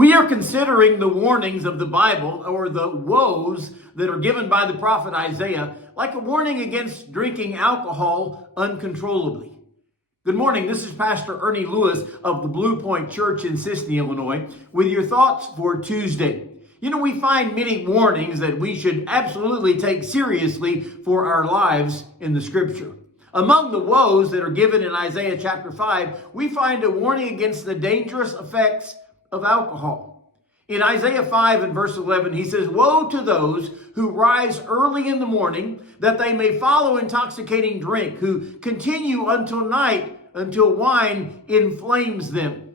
We are considering the warnings of the Bible, or the woes that are given by the prophet Isaiah, like a warning against drinking alcohol uncontrollably. Good morning, this is Pastor Ernie Lewis of the Blue Point Church in Sisney, Illinois, with your thoughts for Tuesday. We find many warnings that we should absolutely take seriously for our lives in the Scripture. Among the woes that are given in Isaiah chapter 5, we find a warning against the dangerous effects of alcohol. In Isaiah 5 and verse 11, he says, "Woe to those who rise early in the morning, that they may follow intoxicating drink, who continue until night, until wine inflames them."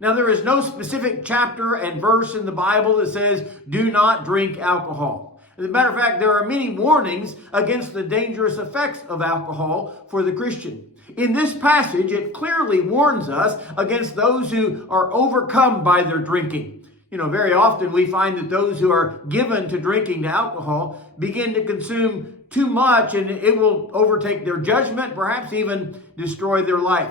Now, there is no specific chapter and verse in the Bible that says, do not drink alcohol. As a matter of fact, there are many warnings against the dangerous effects of alcohol for the Christian. In this passage, it clearly warns us against those who are overcome by their drinking. Very often we find that those who are given to drinking to alcohol begin to consume too much, and it will overtake their judgment, perhaps even destroy their life.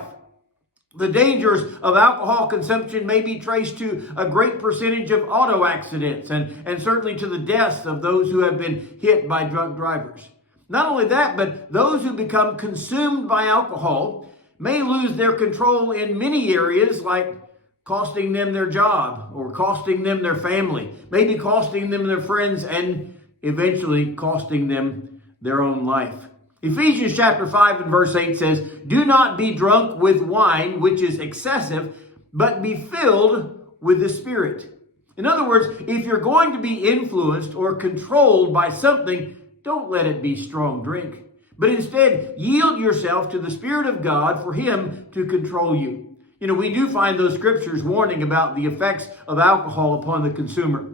The dangers of alcohol consumption may be traced to a great percentage of auto accidents and certainly to the deaths of those who have been hit by drunk drivers. Not only that, but those who become consumed by alcohol may lose their control in many areas, like costing them their job or costing them their family, maybe costing them their friends, and eventually costing them their own life. Ephesians chapter 5 and verse 8 says, "Do not be drunk with wine, which is excessive, but be filled with the Spirit." In other words, if you're going to be influenced or controlled by something, don't let it be strong drink, but instead yield yourself to the Spirit of God for Him to control you. We do find those scriptures warning about the effects of alcohol upon the consumer.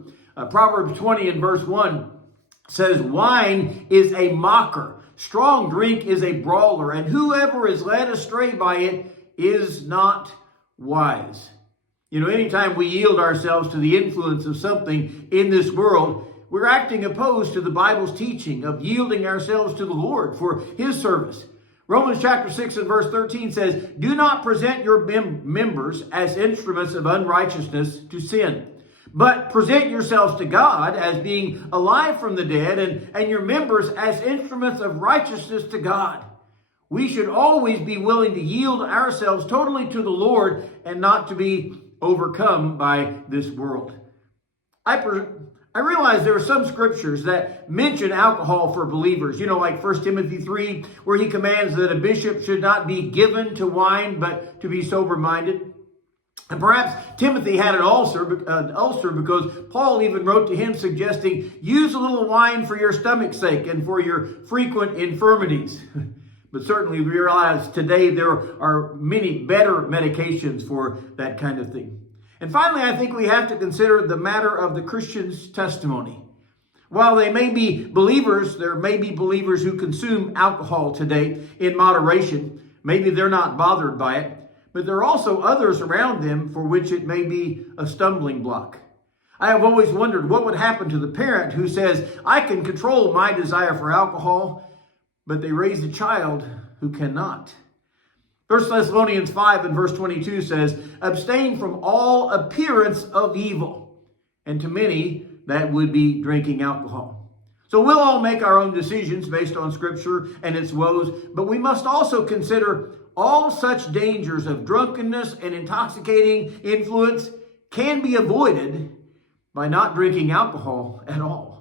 Proverbs 20 and verse 1 says, "Wine is a mocker, strong drink is a brawler, and whoever is led astray by it is not wise." Anytime we yield ourselves to the influence of something in this world, we're acting opposed to the Bible's teaching of yielding ourselves to the Lord for His service. Romans chapter 6 and verse 13 says, "Do not present your members as instruments of unrighteousness to sin, but present yourselves to God as being alive from the dead, and your members as instruments of righteousness to God." We should always be willing to yield ourselves totally to the Lord and not to be overcome by this world. I realize there are some scriptures that mention alcohol for believers, like 1 Timothy 3, where he commands that a bishop should not be given to wine, but to be sober-minded. And perhaps Timothy had an ulcer because Paul even wrote to him suggesting, use a little wine for your stomach's sake and for your frequent infirmities. But certainly we realize today there are many better medications for that kind of thing. And finally, I think we have to consider the matter of the Christian's testimony. While they may be believers, there may be believers who consume alcohol today in moderation. Maybe they're not bothered by it, but there are also others around them for which it may be a stumbling block. I have always wondered what would happen to the parent who says, "I can control my desire for alcohol," but they raise a child who cannot. 1 Thessalonians 5 and verse 22 says, "Abstain from all appearance of evil." And to many, that would be drinking alcohol. So we'll all make our own decisions based on Scripture and its woes, but we must also consider all such dangers of drunkenness and intoxicating influence can be avoided by not drinking alcohol at all.